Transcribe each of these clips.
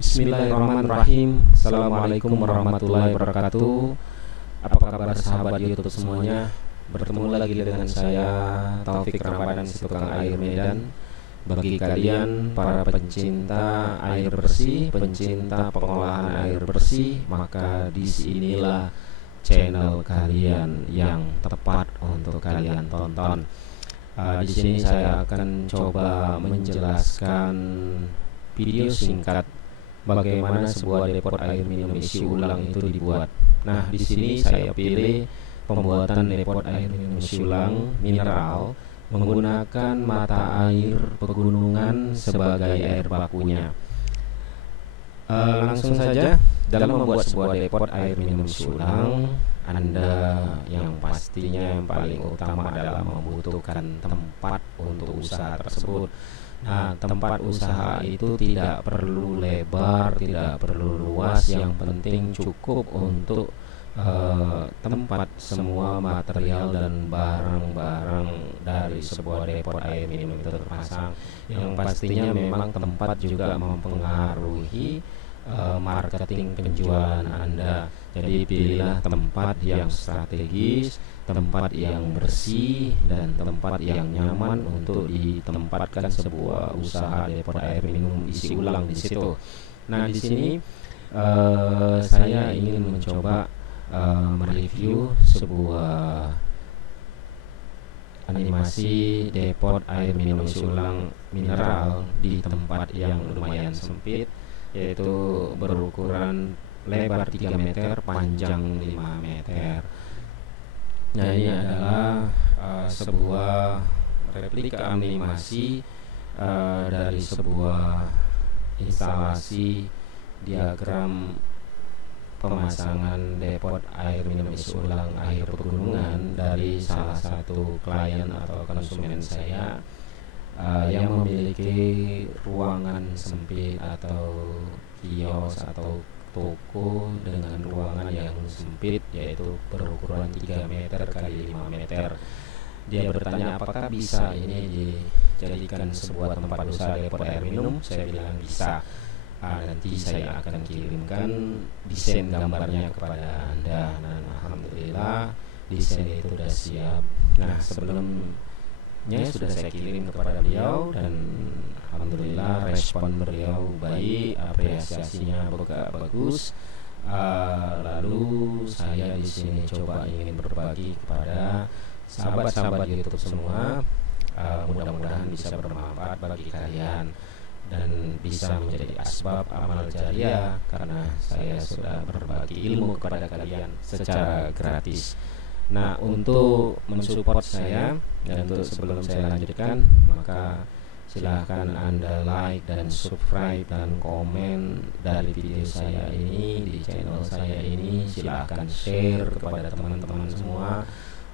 Bismillahirrahmanirrahim. Assalamualaikum warahmatullahi wabarakatuh. Apa kabar sahabat YouTube semuanya? Bertemu lagi dengan saya Taufik Ramadan, si tukang air Medan. Bagi kalian para pencinta air bersih, pencinta pengolahan air bersih, maka disinilah channel kalian yang tepat untuk kalian tonton. Di sini saya akan coba menjelaskan video singkat bagaimana sebuah depot air minum isi ulang itu dibuat. Nah, di sini saya pilih pembuatan depot air minum isi ulang mineral menggunakan mata air pegunungan sebagai air bakunya. Langsung saja, dalam membuat sebuah depot air minum isi ulang, Anda yang pastinya yang paling utama adalah membutuhkan tempat untuk usaha tersebut. Nah, tempat usaha itu tidak perlu lebar, tidak perlu luas, yang penting cukup untuk tempat semua material dan barang-barang dari sebuah depot air minum itu terpasang. Yang pastinya memang tempat juga mempengaruhi marketing penjualan Anda. Jadi pilihlah tempat yang strategis, tempat yang bersih, dan tempat yang nyaman untuk ditempatkan sebuah usaha depot air minum isi ulang di situ. Nah, di sini saya ingin mencoba mereview sebuah animasi depot air minum isi ulang mineral di tempat yang lumayan sempit, yaitu berukuran lebar 3 meter, panjang 5 meter. Nah, ini adalah sebuah replika animasi dari sebuah instalasi diagram pemasangan depot air minum isi ulang air pegunungan dari salah satu klien atau konsumen saya yang memiliki ruangan sempit atau kios atau toko dengan ruangan yang sempit, yaitu berukuran 3 meter kali 5 meter. Dia bertanya apakah bisa ini dijadikan sebuah tempat usaha depot air minum. Saya bilang bisa. Nanti saya akan kirimkan desain gambarnya kepada Anda. Dan alhamdulillah desain itu sudah siap. Nah, sebelumnya sudah saya kirim kepada beliau dan alhamdulillah respon beliau baik, apresiasinya bagus. Lalu saya di sini coba ingin berbagi kepada sahabat-sahabat YouTube semua. Mudah-mudahan bisa bermanfaat bagi kalian dan bisa menjadi asbab amal jariah, karena saya sudah berbagi ilmu kepada kalian secara gratis. Nah, untuk mensupport saya dan untuk sebelum saya lanjutkan, maka silahkan Anda like dan subscribe dan komen dari video saya ini di channel saya ini. Silahkan share kepada teman-teman semua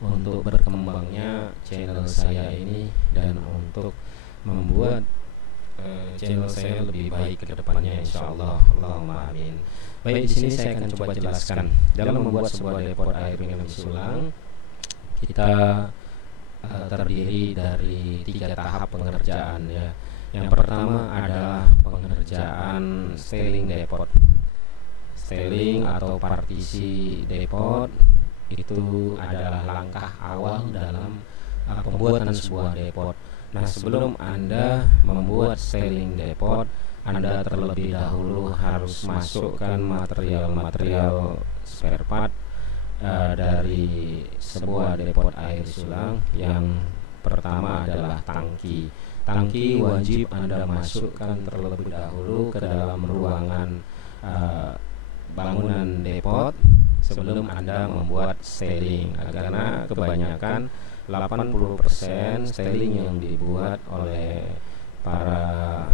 untuk berkembangnya channel saya ini dan untuk membuat channel saya lebih baik ke depannya, insyaallah. Allahumma amin. Baik, di sini saya akan coba jelaskan. Dalam membuat sebuah depot air minum isi ulang, kita terdiri dari 3 tahap pengerjaan ya. Yang pertama adalah pengerjaan styling depot. Styling atau partisi depot itu adalah langkah awal dalam pembuatan sebuah depot. Nah, sebelum Anda membuat styling depot, Anda terlebih dahulu harus masukkan material-material spare part dari sebuah depot air ulang. Yang pertama adalah tangki. Tangki wajib Anda masukkan terlebih dahulu ke dalam ruangan bangunan depot sebelum Anda membuat styling, karena kebanyakan 80% styling yang dibuat oleh para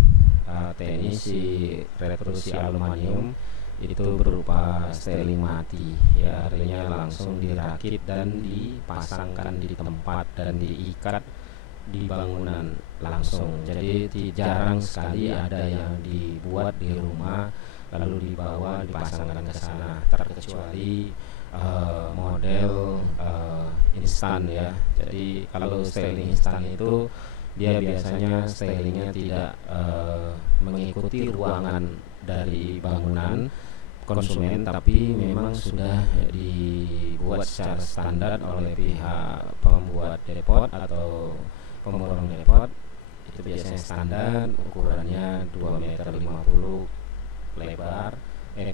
teknisi retrusi aluminium itu berupa styling mati ya, artinya langsung dirakit dan dipasangkan di tempat dan diikat di bangunan langsung. Jadi jarang sekali ada yang dibuat di rumah lalu dibawa dipasangkan ke sana, terkecuali model instan ya. Jadi kalau styling instan itu dia biasanya stylingnya tidak mengikuti ruangan dari bangunan konsumen, tapi memang sudah dibuat secara standar oleh pihak pembuat depot atau pemborong depot. Itu biasanya standar, ukurannya 2,50 meter lebar,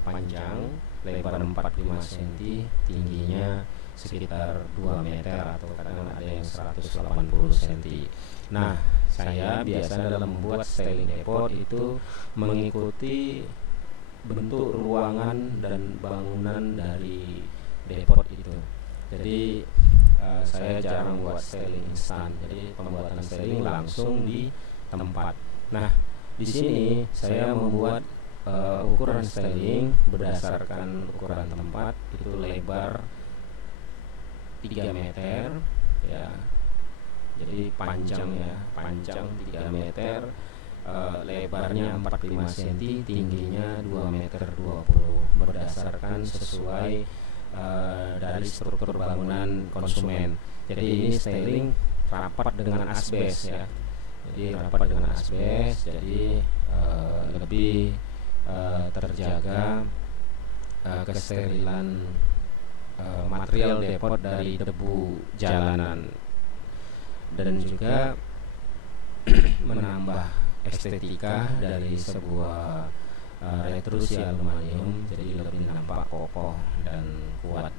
panjang, lebar 45 cm, tingginya sekitar 2 meter atau kadang ada yang 180 cm. Nah, saya biasa dalam membuat styling depot itu mengikuti bentuk ruangan dan bangunan dari depot itu. Jadi saya jarang buat styling instan. Jadi pembuatan styling langsung di tempat. Nah, di sini saya membuat ukuran styling berdasarkan ukuran tempat. Itu lebar 3 meter ya. Jadi panjang 3 meter, lebarnya 45 cm, tingginya 2,20 meter, berdasarkan sesuai dari struktur bangunan konsumen. Jadi ini styling rapat dengan asbes ya. Jadi rapat dengan asbes, jadi lebih terjaga kesterilan material depot dari debu jalanan, dan juga menambah estetika dari sebuah retrusi aluminium, jadi lebih nampak kokoh dan kuat.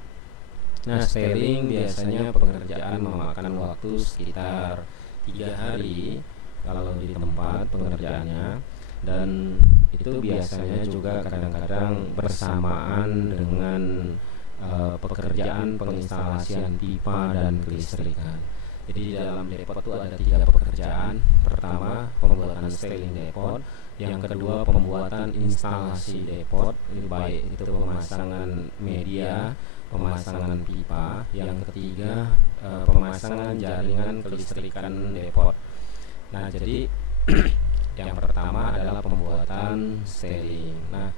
Nah, styling biasanya pengerjaan memakan waktu sekitar 3 hari kalau di tempat pengerjaannya, dan itu biasanya juga kadang-kadang bersamaan dengan pekerjaan penginstalasian pipa dan kelistrikan. Jadi di dalam depot itu ada 3 pekerjaan. Pertama, pembuatan styling depot. Yang kedua, pembuatan instalasi depot, baik itu pemasangan media, pemasangan pipa. Yang ketiga, pemasangan jaringan kelistrikan depot. Nah, jadi yang pertama adalah pembuatan styling. Nah,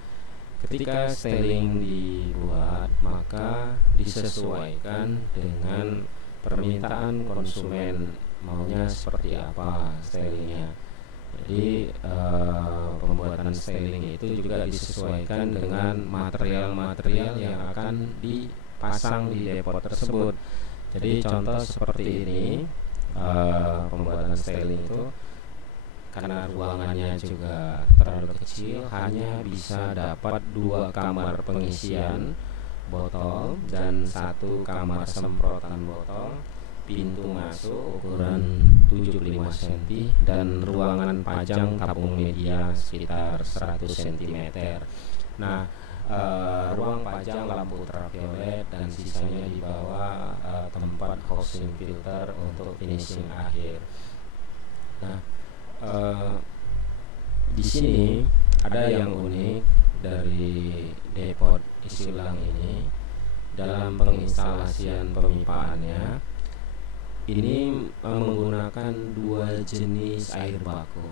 ketika styling dibuat, maka disesuaikan dengan permintaan konsumen, maunya seperti apa stylingnya. Jadi pembuatan styling itu juga disesuaikan dengan material-material yang akan dipasang di depot tersebut. Jadi contoh seperti ini, pembuatan styling itu karena ruangannya juga terlalu kecil, hanya bisa dapat 2 kamar pengisian botol dan 1 kamar semprotan botol, pintu masuk ukuran 75 cm, dan ruangan pajang tabung media sekitar 100 cm. Nah, ruang pajang lampu ultraviolet, dan sisanya di bawah tempat housing filter untuk finishing akhir. Nah, di sini ada yang unik dari depot isi ulang ini. Dalam penginstalasian pemipaannya ini menggunakan 2 jenis air baku.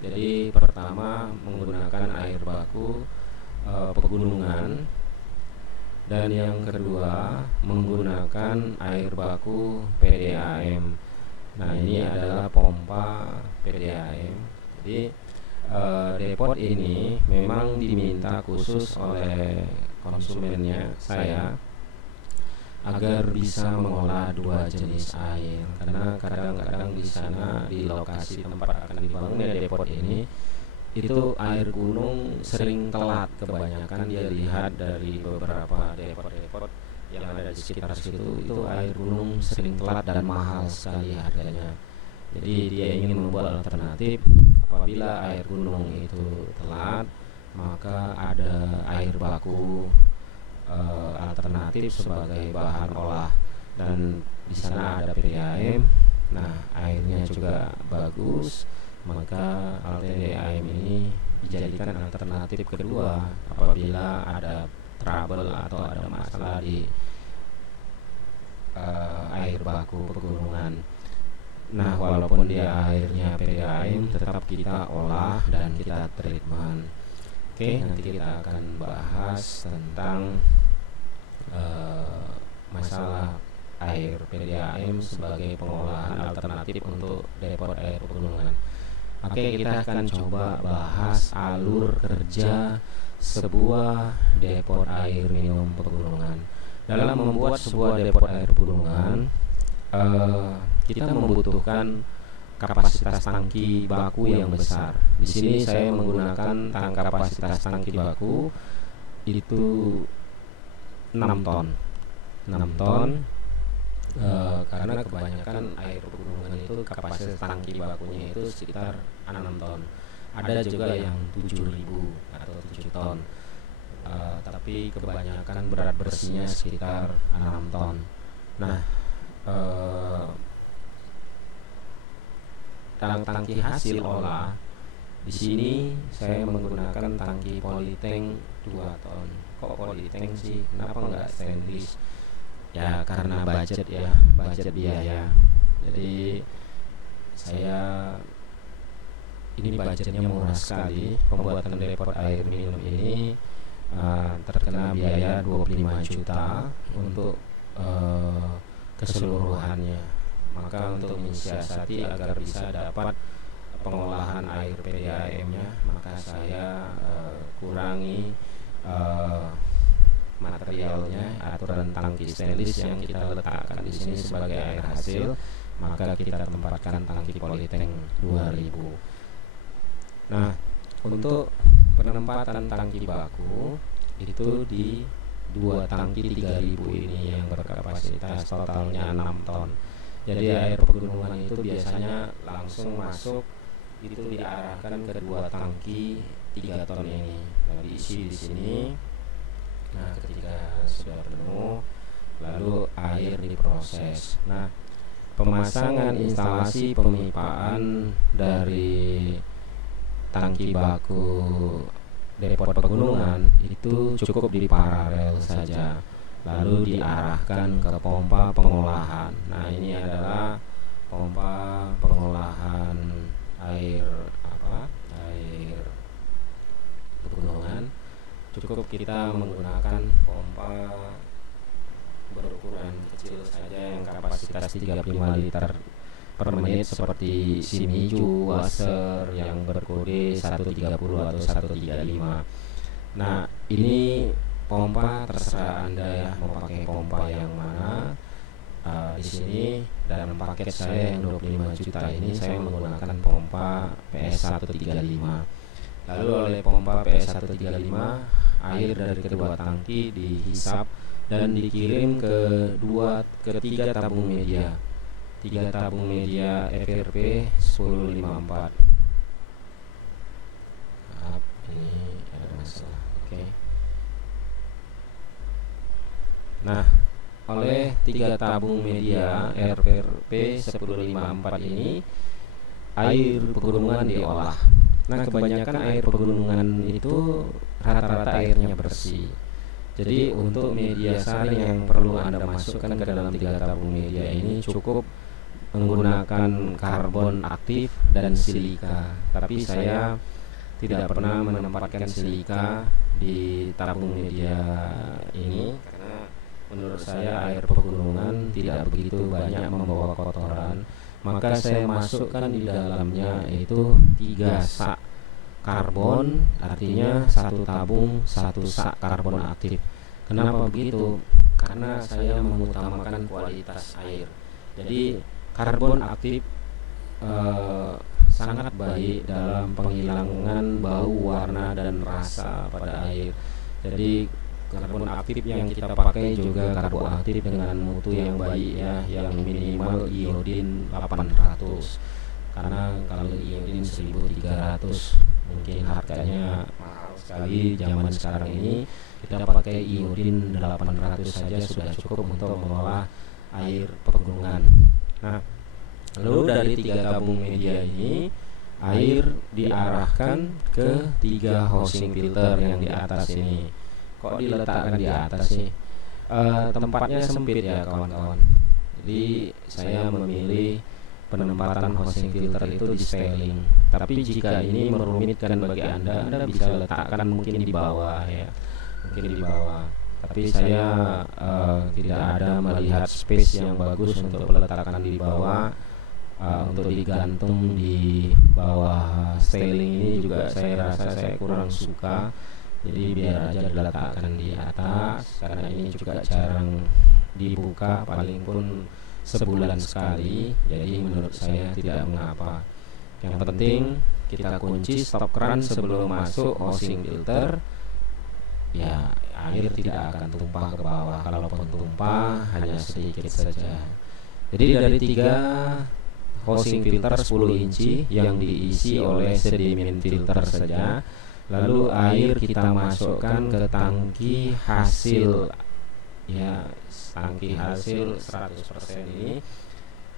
Jadi pertama menggunakan air baku pegunungan, dan yang kedua menggunakan air baku PDAM. Nah, ini adalah pompa PDAM. Jadi depot ini memang diminta khusus oleh konsumennya saya agar bisa mengolah 2 jenis air, karena kadang-kadang di sana, di lokasi tempat akan dibangunnya depot ini, itu air gunung sering telat. Kebanyakan dia lihat dari beberapa depot-depot yang ada di sekitar situ, itu air gunung sering telat dan mahal sekali harganya. Jadi dia ingin membuat alternatif. Apabila air gunung itu telat, maka ada air baku alternatif sebagai bahan olah, dan di sana ada PDAM. Nah, airnya juga bagus, maka PDAM ini dijadikan alternatif kedua apabila ada trouble atau ada masalah di air baku pegunungan. Nah, walaupun dia airnya PDAM, tetap kita olah dan kita treatment. Oke, nanti kita akan bahas tentang masalah air PDAM sebagai pengolahan alternatif untuk depot air pegunungan. Oke, kita akan coba bahas alur kerja sebuah depot air minum pegunungan. Dalam membuat sebuah depot air pegunungan, kita membutuhkan kapasitas tangki baku yang besar. Di sini saya menggunakan kapasitas tangki baku itu 6 ton. 6 ton karena kebanyakan air pegunungan itu kapasitas tangki bakunya itu sekitar 6 ton. Ada juga yang 7.000 atau 7 ton. Tapi kebanyakan berat bersihnya sekitar 6 ton. Nah, dalam tangki hasil olah di sini saya menggunakan tangki polytank 2 ton. Kok polytank sih? Kenapa enggak stainless? Ya karena budget biaya. Jadi ini budgetnya murah sekali. Pembuatan depot air minum ini terkena biaya 25 juta untuk keseluruhannya. Maka untuk mensiasati agar bisa dapat pengolahan air PDAM-nya, maka saya kurangi materialnya, aturan tangki stainless yang kita letakkan di sini sebagai air hasil, maka kita tempatkan tangki polytank 2000. Nah, untuk penempatan tangki baku itu di 2 tangki 3000 ini yang berkapasitas totalnya 6 ton. Jadi air pegunungan itu biasanya langsung masuk itu diarahkan ke 2 tangki 3 ton ini. Nah, diisi di sini. Nah, ketika sudah penuh, lalu air diproses. Nah, pemasangan instalasi pemipaan dari tangki baku depot pegunungan itu cukup di paralel saja, lalu diarahkan ke pompa pengolahan. Nah, ini adalah pompa pengolahan air pegunungan. Cukup kita menggunakan pompa berukuran kecil saja yang kapasitas 35 liter per menit seperti Shimizu, Wasser yang berkode 130 atau 135. Nah, ini pompa terserah Anda ya mau pakai pompa yang mana. Di sini dalam paket saya yang 25 juta ini saya menggunakan pompa PS135. Lalu oleh pompa PS135 air dari kedua tangki dihisap dan dikirim ke 3 tabung media. 3 tabung media FRP 1054. Maaf, ini ada masalah. Oke. Nah, oleh 3 tabung media FRP 1054 ini air pegunungan diolah. Nah, kebanyakan air pegunungan itu rata-rata airnya bersih. Jadi untuk media saring yang perlu Anda masukkan ke dalam 3 tabung media ini cukup menggunakan karbon aktif dan silika. Tapi saya tidak pernah menempatkan silika di tabung media ini karena menurut saya air pegunungan tidak begitu banyak membawa kotoran. Maka saya masukkan di dalamnya itu 3 sak karbon, artinya 1 tabung 1 sak karbon aktif. Kenapa begitu? Karena saya mengutamakan kualitas air. Jadi karbon aktif sangat baik dalam penghilangan bau, warna dan rasa pada air. Jadi karbon aktif yang kita pakai juga karbon aktif dengan mutu yang baik ya, yang minimal iodin 800. Karena kalau iodin 1300 mungkin harganya mahal sekali zaman sekarang ini. Kita pakai iodin 800 saja sudah cukup untuk mengolah air pegunungan. Nah, lalu dari 3 tabung media ini air diarahkan ke 3 housing filter yang di atas ini. Kok diletakkan di atas sih? Tempatnya sempit ya kawan-kawan. Jadi saya memilih penempatan housing filter itu di spelling. Tapi jika ini merumitkan bagi Anda bisa letakkan mungkin di bawah ya, mungkin di bawah. Tapi saya tidak ada melihat space yang bagus untuk letakkan di bawah. untuk digantung di bawah styling ini juga saya rasa saya kurang suka. Jadi biar aja diletakkan di atas, karena ini juga jarang dibuka, paling pun sebulan sekali. Jadi menurut saya tidak mengapa. Yang penting kita kunci stop keran sebelum masuk housing filter, ya air tidak akan tumpah ke bawah. Kalaupun tumpah hanya sedikit saja. Jadi dari 3 housing filter 10 inci yang diisi oleh sedimen filter saja, lalu air kita masukkan ke tangki hasil, ya tangki hasil 100% ini,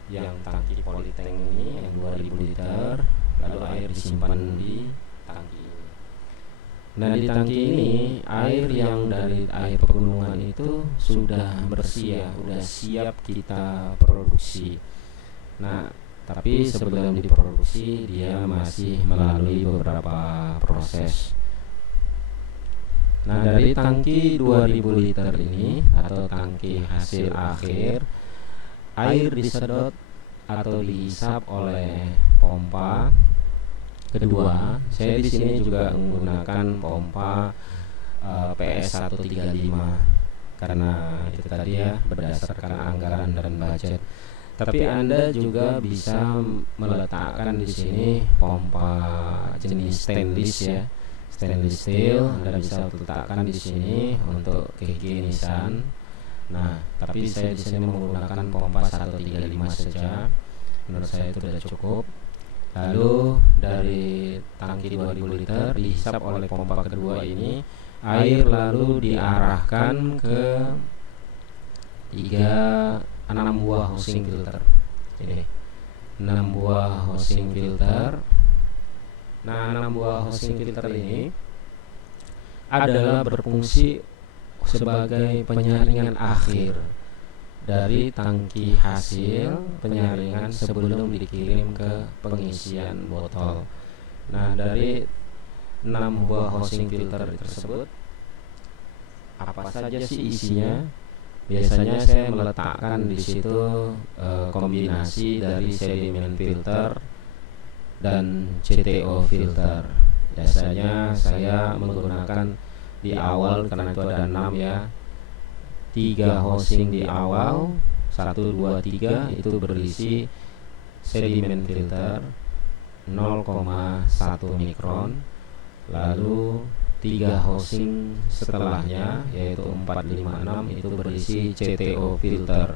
yang tangki polytank ini yang 2000 liter, lalu air disimpan di tangki ini. Nah, di tangki ini air yang dari air pegunungan itu sudah bersih ya, sudah siap kita produksi. Nah, tapi sebelum diproduksi dia masih melalui beberapa proses. Nah, dari tangki 2000 liter ini atau tangki hasil akhir, air disedot atau dihisap oleh pompa kedua. Saya di sini juga menggunakan pompa PS135 karena itu tadi ya, berdasarkan anggaran dan budget. Tapi Anda juga bisa meletakkan di sini pompa jenis stainless ya, stainless steel. Anda bisa letakkan di sini untuk kehigienisan. Nah, tapi saya di sini menggunakan pompa 135 saja. Menurut saya itu sudah cukup. Lalu dari tangki 2000 liter dihisap oleh pompa kedua ini, air lalu diarahkan ke 6 buah housing filter. Ini 6 buah housing filter. Nah, 6 buah housing filter ini adalah berfungsi sebagai penyaringan akhir dari tangki hasil penyaringan sebelum dikirim ke pengisian botol. Nah, dari 6 buah housing filter tersebut apa saja sih isinya? Biasanya saya meletakkan di situ kombinasi dari sedimen filter dan CTO filter. Biasanya saya menggunakan di awal, karena itu ada 6 ya, 3 housing di awal, 1, 2, 3 itu berisi sedimen filter 0,1 mikron. Lalu 3 housing setelahnya yaitu 4, 5, 6 itu berisi CTO filter.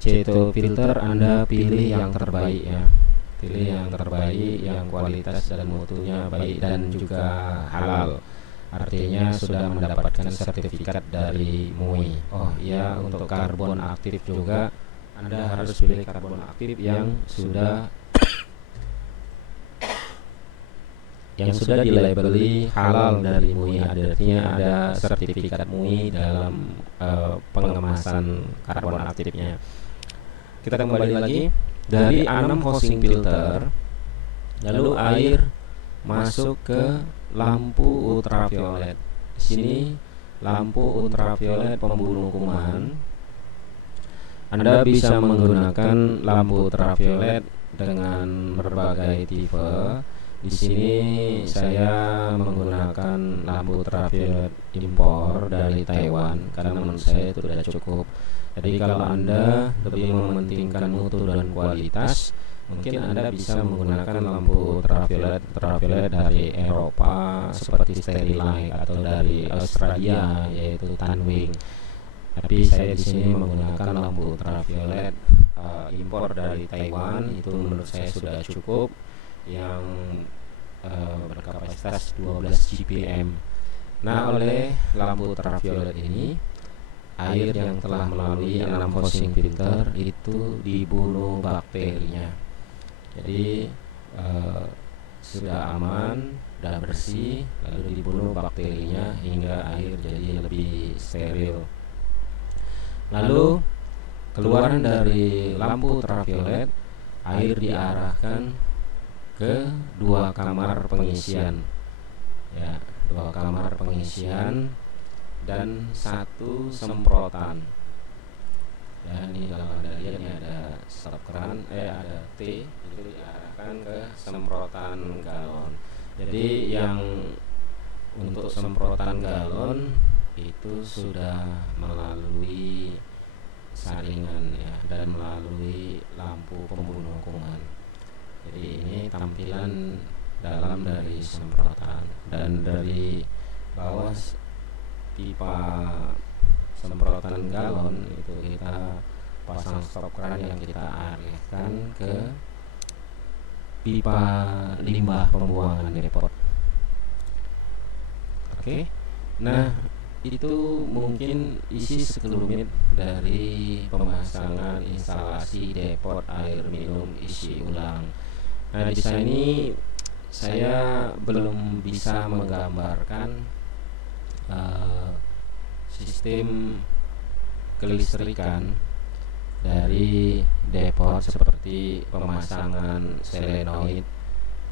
CTO filter Anda pilih yang terbaik ya, pilih yang terbaik, yang kualitas dan mutunya baik dan juga halal. Artinya sudah mendapatkan sertifikat dari MUI. Oh iya, untuk karbon aktif juga Anda harus pilih karbon aktif yang sudah dilabeli halal dari MUI. Artinya ada sertifikat MUI dalam pengemasan karbon aktifnya. Kita kembali lagi, dari 6 housing filter, lalu air masuk ke lampu ultraviolet. Di sini lampu ultraviolet pembunuh kuman. Anda bisa menggunakan lampu ultraviolet dengan berbagai tipe. Di sini saya menggunakan lampu ultraviolet impor dari Taiwan karena menurut saya itu sudah cukup. Jadi kalau Anda lebih mementingkan mutu dan kualitas, mungkin Anda bisa menggunakan lampu ultraviolet dari Eropa seperti Sterilite atau dari Australia yaitu Tanwing. Tapi saya di sini menggunakan lampu ultraviolet impor dari Taiwan, itu menurut saya sudah cukup, yang berkapasitas 12 GPM. Nah, oleh lampu ultraviolet ini, air yang telah melalui 6 housing filter itu dibunuh bakterinya. Jadi sudah aman dan bersih, lalu dibunuh bakterinya hingga air jadi lebih steril. Lalu keluaran dari lampu ultraviolet, air diarahkan ke 2 kamar pengisian, ya, 2 kamar pengisian dan 1 semprotan. Ya, ini kalau Anda lihat ini ada stop keran, ada T itu diarahkan ke semprotan galon. Jadi yang untuk semprotan galon itu sudah melalui saringan ya, dan melalui lampu pembunuh kuman. Jadi ini tampilan dalam dari semprotan, dan dari bawah pipa semprotan galon itu kita pasang stop keran yang kita alihkan ke pipa limbah pembuangan depot. Oke. Nah, itu mungkin isi sekelumit dari pemasangan instalasi depot air minum isi ulang. Nah, di sini saya belum bisa menggambarkan sistem kelistrikan dari depot seperti pemasangan solenoid.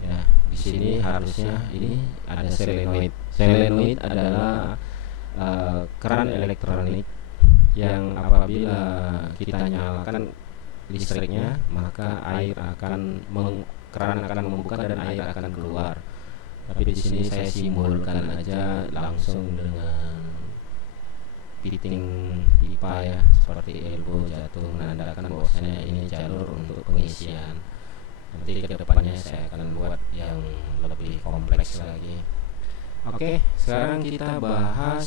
Ya, di sini harusnya ini ada solenoid. Solenoid adalah keran elektronik yang apabila kita nyalakan listriknya, maka keran akan membuka dan air akan keluar. Tapi di sini saya simbolkan aja langsung dengan fitting pipa ya, seperti elbow jatuh, menandakan bahwasanya ini jalur untuk pengisian. Nanti ke depannya saya akan buat yang lebih kompleks lagi. Oke, sekarang kita bahas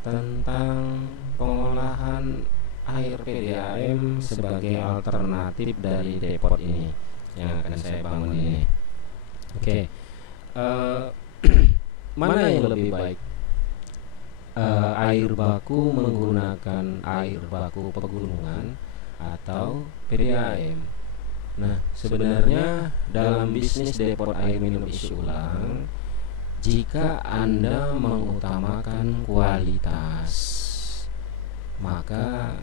tentang pengolahan air PDAM sebagai alternatif dari depot ini yang akan saya bangun ini. Oke, mana yang lebih baik? Air baku menggunakan air baku pegunungan atau PDAM. Nah, sebenarnya dalam bisnis depot air minum isi ulang, jika Anda mengutamakan kualitas, maka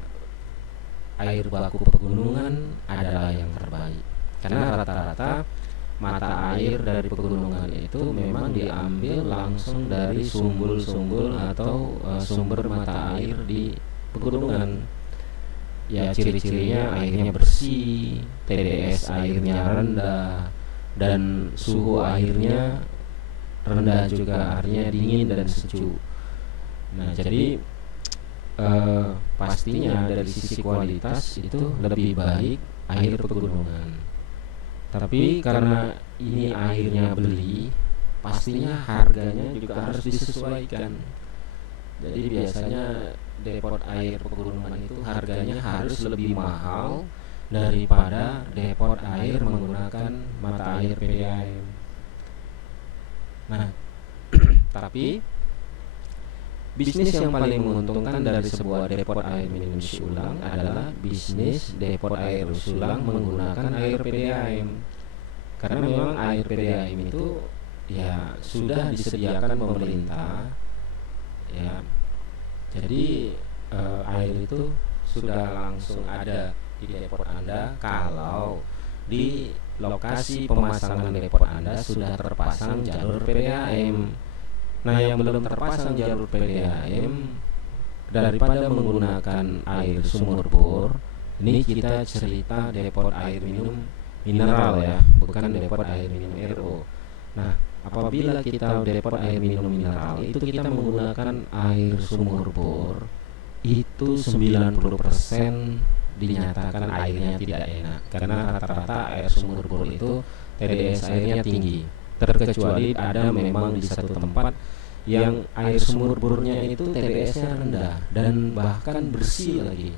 air baku pegunungan adalah yang terbaik. Karena rata-rata mata air dari pegunungan itu memang diambil langsung dari sumbul-sumbul atau sumber mata air di pegunungan. Ya, ciri-cirinya airnya bersih, TDS airnya rendah, dan suhu airnya rendah juga, artinya dingin dan sejuk. Nah, jadi pastinya dari sisi kualitas itu lebih baik air pegunungan. Tapi karena ini airnya beli, pastinya harganya juga harus disesuaikan. Jadi biasanya depot air pegunungan itu harganya harus lebih mahal daripada depot air menggunakan mata air PDAM. Nah, tapi bisnis yang paling menguntungkan dari sebuah depot air minum isi ulang adalah bisnis depot air ulang menggunakan air PDAM. Karena memang air PDAM itu ya sudah disediakan pemerintah ya. Jadi air itu sudah langsung ada di depot Anda kalau di lokasi pemasangan depot Anda sudah terpasang jalur PDAM. Nah, yang belum terpasang jalur PDAM, daripada menggunakan air sumur bor, ini kita cerita depot air minum mineral ya, bukan depot air minum RO. Nah, apabila kita depot air minum mineral itu kita menggunakan air sumur bor, itu 90% dinyatakan airnya tidak enak, karena rata-rata air sumur bor itu TDS airnya tinggi. Terkecuali ada memang di satu tempat yang air sumur bornya itu TDS-nya rendah dan bahkan bersih lagi.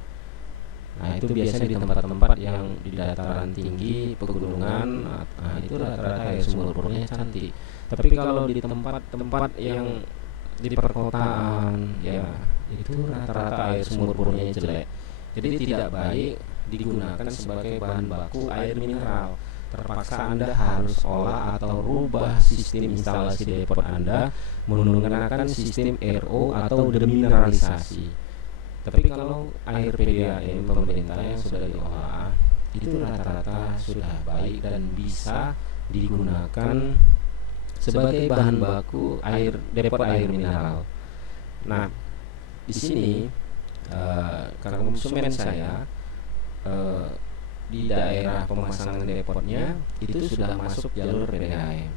Nah, itu biasanya di tempat-tempat yang di dataran tinggi, pegunungan. Nah, itu rata-rata air sumur bornya cantik. Tapi kalau di tempat-tempat yang di perkotaan, ya itu rata-rata air sumur bornya jelek. Jadi tidak baik digunakan sebagai bahan baku air mineral. Terpaksa Anda harus olah atau rubah sistem instalasi depot Anda menggunakan sistem RO atau demineralisasi. Tapi kalau air PDAM pemerintah yang sudah diolah itu rata-rata sudah baik dan bisa digunakan sebagai bahan baku air depot air mineral. Nah, di sini konsumen saya di daerah pemasangan depotnya itu sudah masuk jalur PDAM.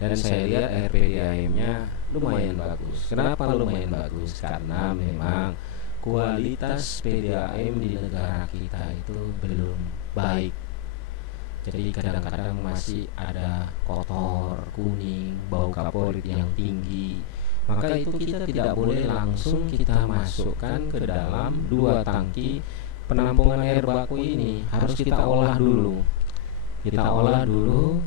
Dan saya lihat air PDAM-nya lumayan bagus. Kenapa lumayan bagus? Karena memang kualitas PDAM di negara kita itu belum baik. Jadi kadang-kadang masih ada kotor, kuning, bau kaporit yang tinggi. Maka itu kita tidak boleh langsung kita masukkan ke dalam 2 tangki penampungan air baku ini. Harus kita olah dulu.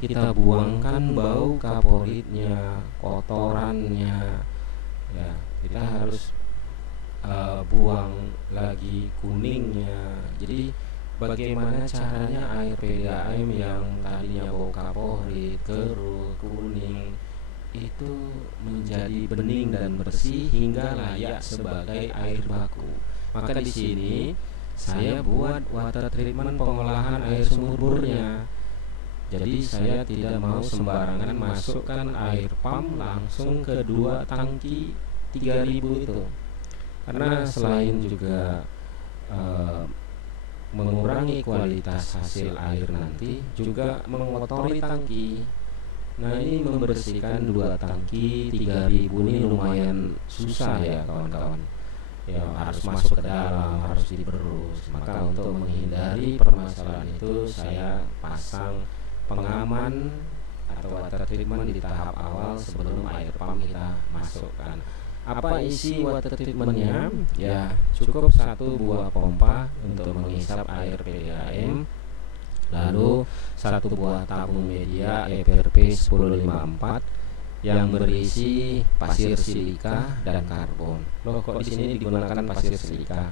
Kita buangkan bau kaporitnya, kotorannya. Ya, kita harus buang lagi kuningnya. Jadi bagaimana caranya air PDAM yang tadinya bau kaporit, keruh, kuning itu menjadi bening dan bersih hingga layak sebagai air baku. Maka di sini saya buat water treatment pengolahan air sumur bornya. Jadi saya tidak mau sembarangan masukkan air pump langsung ke 2 tangki 3000 itu. Karena selain juga mengurangi kualitas hasil air nanti, juga mengotori tangki. Nah, ini membersihkan 2 tangki 3000 ini lumayan susah ya kawan-kawan. Ya, harus masuk ke dalam, harus diberus. Maka untuk menghindari permasalahan itu saya pasang pengaman atau water treatment di tahap awal sebelum air pump kita masukkan. Apa isi water treatmentnya? Ya, cukup 1 buah pompa untuk menghisap air PDAM, lalu 1 buah tabung media EPRP 1054 yang berisi pasir silika dan karbon. Loh, kok di sini digunakan pasir silika?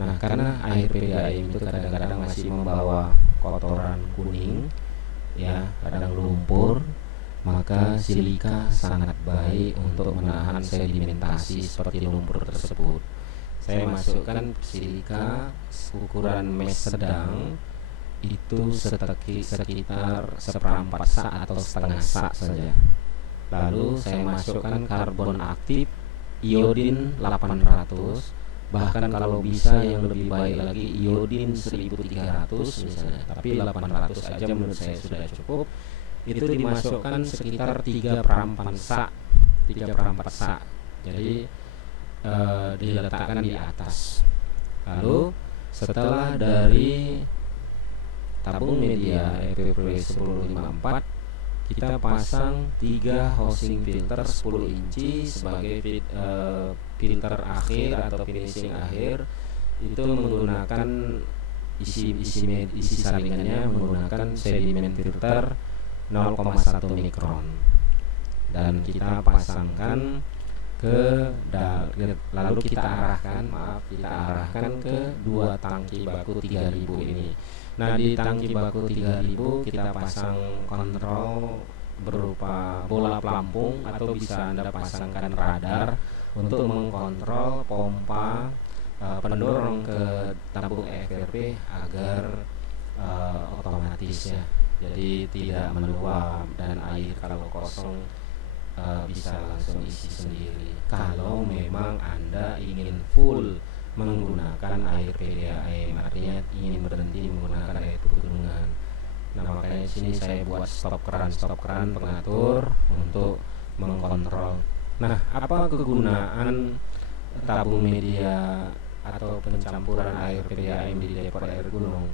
Nah, karena air PDAM itu kadang-kadang masih membawa kotoran kuning, ya, kadang lumpur, maka silika sangat baik untuk menahan sedimentasi seperti lumpur tersebut. Saya masukkan silika ukuran mesh sedang itu sekitar 1/4 sak atau setengah sak saja. Lalu saya masukkan karbon aktif iodin 800, bahkan kalau bisa yang lebih baik lagi iodin 1300 misalnya, tapi 800 aja menurut saya sudah cukup. Itu dimasukkan sekitar 3/4 sak. Jadi diletakkan di atas. Lalu setelah dari tabung media EPP 1054 kita pasang 3 housing filter 10 inci sebagai filter akhir atau finishing akhir. Itu menggunakan isi saringannya menggunakan sedimen filter 0,1 mikron, dan kita pasangkan lalu kita arahkan ke 2 tangki baku 3000 ini. Nah, di tangki baku 3000 kita pasang kontrol berupa bola pelampung, atau bisa Anda pasangkan radar untuk mengkontrol pompa pendorong ke tabung EPRP agar otomatis ya, jadi tidak meluap dan air kalau kosong bisa langsung isi sendiri. Kalau memang Anda ingin full menggunakan air PDAM, artinya ingin berhenti menggunakan air pegunungan. Nah, makanya di sini saya buat stop keran pengatur untuk mengkontrol. Nah, apa kegunaan tabung media atau pencampuran air PDAM di depot air gunung?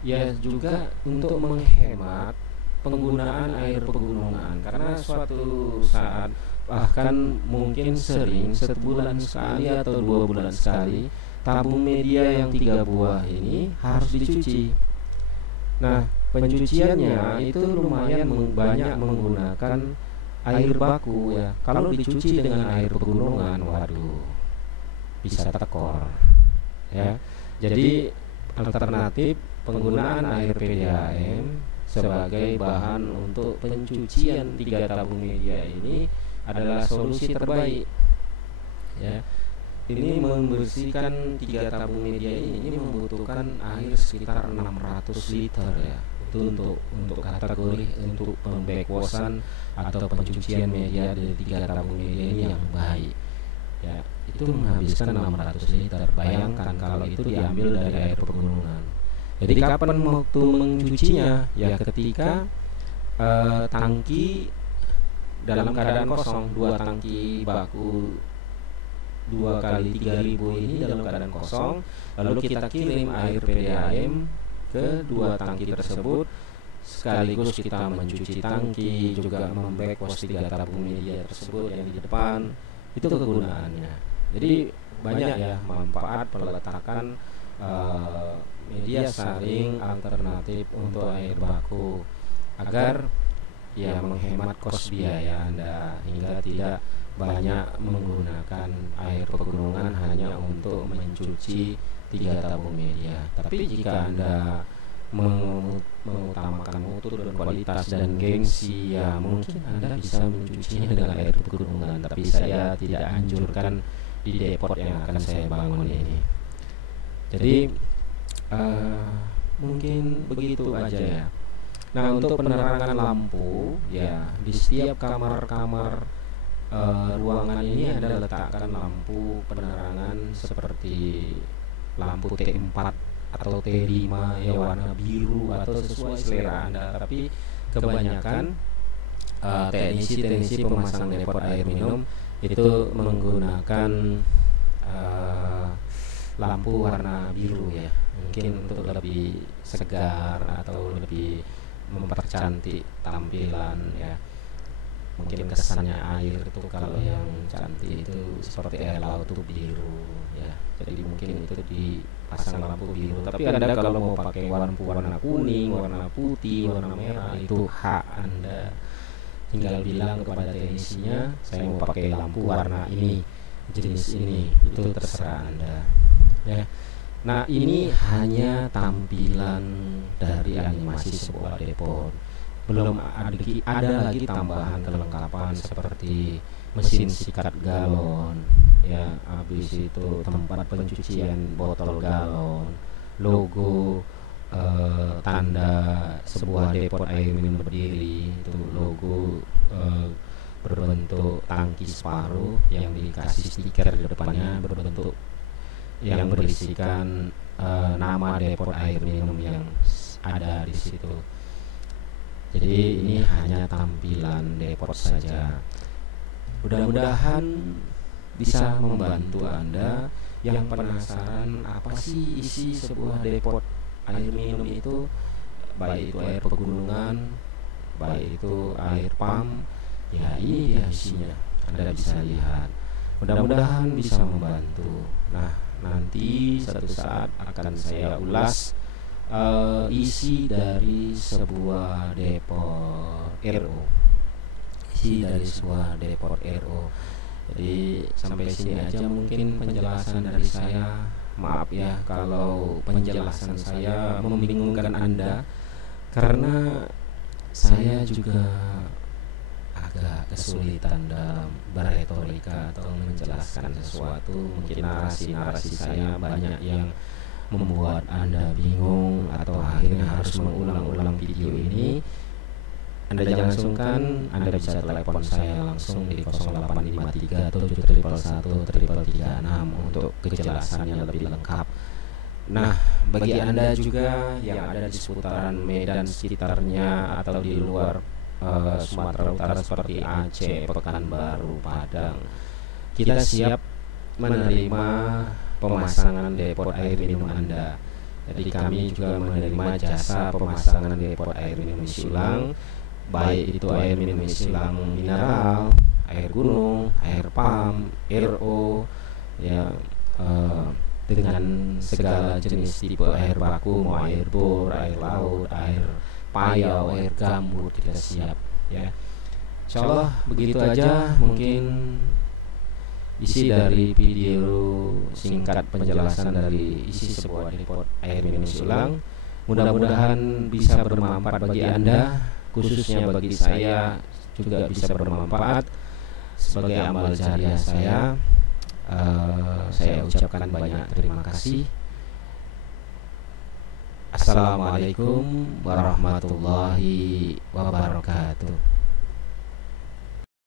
Ya, juga untuk menghemat penggunaan air pegunungan, karena suatu saat, bahkan mungkin sering, sebulan sekali atau 2 bulan sekali, tabung media yang 3 buah ini harus dicuci. Nah, pencuciannya itu lumayan banyak menggunakan air baku ya. Kalau dicuci dengan air pegunungan, waduh, bisa tekor ya. Jadi alternatif penggunaan air PDAM sebagai bahan untuk pencucian 3 tabung media ini adalah solusi terbaik ya. Ini membersihkan 3 tabung media ini membutuhkan air sekitar 600 liter ya. Itu untuk kategori untuk pembekwosan atau pencucian media dari 3 tabung media ini yang baik ya. Itu menghabiskan 600 liter. Bayangkan kalau itu diambil dari air pegunungan. Jadi kapan waktu mencucinya? Ya ketika tangki dalam keadaan kosong, dua tangki baku 2 kali 3000 ini dalam keadaan kosong, lalu kita kirim air PDAM ke dua tangki tersebut, sekaligus kita mencuci tangki, juga membekwas 3 tabung media tersebut yang di depan. Itu kegunaannya. Jadi banyak ya manfaat peletakan media saring alternatif untuk air baku, agar ya menghemat kos biaya Anda hingga tidak banyak menggunakan air pegunungan hanya untuk mencuci 3 tabung media. Tapi jika Anda mengutamakan mutu dan kualitas dan gengsi, ya mungkin Anda bisa mencucinya dengan air pegunungan. Tapi saya tidak anjurkan di depot yang akan saya bangun ini. Jadi mungkin begitu aja ya. Nah, untuk penerangan lampu, ya di setiap kamar-kamar ruangan ini Anda letakkan lampu penerangan seperti lampu T4 atau T5 ya, warna biru atau sesuai selera Anda. Tapi kebanyakan teknisi pemasang depot air minum itu menggunakan lampu warna biru ya, mungkin untuk lebih segar atau lebih mempercantik tampilan ya. Mungkin kesannya air itu kalau yang cantik itu seperti air laut itu biru ya. Jadi mungkin itu dipasang lampu biru. Tapi Anda kalau mau pakai warna kuning, warna putih, warna merah, itu hak Anda. Tinggal bilang kepada teknisinya, saya mau pakai lampu warna ini, jenis ini, itu terserah Anda ya. Nah, ini hanya tampilan dari animasi sebuah depot. Belum ada lagi tambahan kelengkapan seperti mesin sikat galon ya, habis itu tempat pencucian botol galon, logo tanda sebuah depot air minum berdiri, itu logo berbentuk tangki separuh yang dikasih stiker di depannya berbentuk yang berisikan nama depot air minum yang ada di situ. Jadi ini hanya tampilan depot saja. Mudah-mudahan bisa membantu Anda yang penasaran apa sih isi sebuah depot air minum itu, baik itu air pegunungan, baik itu air pump. Ya, ini dia isinya, Anda bisa lihat. Mudah-mudahan bisa membantu. Nah, nanti satu saat akan saya ulas isi dari sebuah depot RO. Isi dari sebuah depot RO. Jadi sampai sini aja mungkin penjelasan dari saya. Maaf ya kalau penjelasan saya membingungkan Anda, karena saya juga agak kesulitan dalam berretorika atau menjelaskan sesuatu. Mungkin narasi-narasi saya banyak yang membuat Anda bingung atau akhirnya harus mengulang-ulang video ini. Anda jangan sungkan, Anda bisa telepon saya langsung di 0853 711 336 untuk kejelasannya lebih lengkap. Nah, bagi Anda juga yang ada di seputaran Medan sekitarnya atau di luar Sumatera Utara seperti Aceh, Pekanbaru, Padang, kita siap menerima pemasangan depot air minum Anda. Jadi kami juga menerima jasa pemasangan depot air minum isi ulang, baik itu air minum isi ulang mineral, air gunung, air pump, RO ya, dengan segala jenis tipe air baku, mau air bor, air laut, air payau, air gambut, kita siap ya. Insyaallah begitu aja mungkin isi dari video singkat penjelasan dari isi sebuah depot air minum ulang. Mudah-mudahan bisa bermanfaat bagi Anda, khususnya bagi saya juga bisa bermanfaat sebagai amal jariah saya. Saya ucapkan banyak terima kasih. Assalamualaikum warahmatullahi wabarakatuh.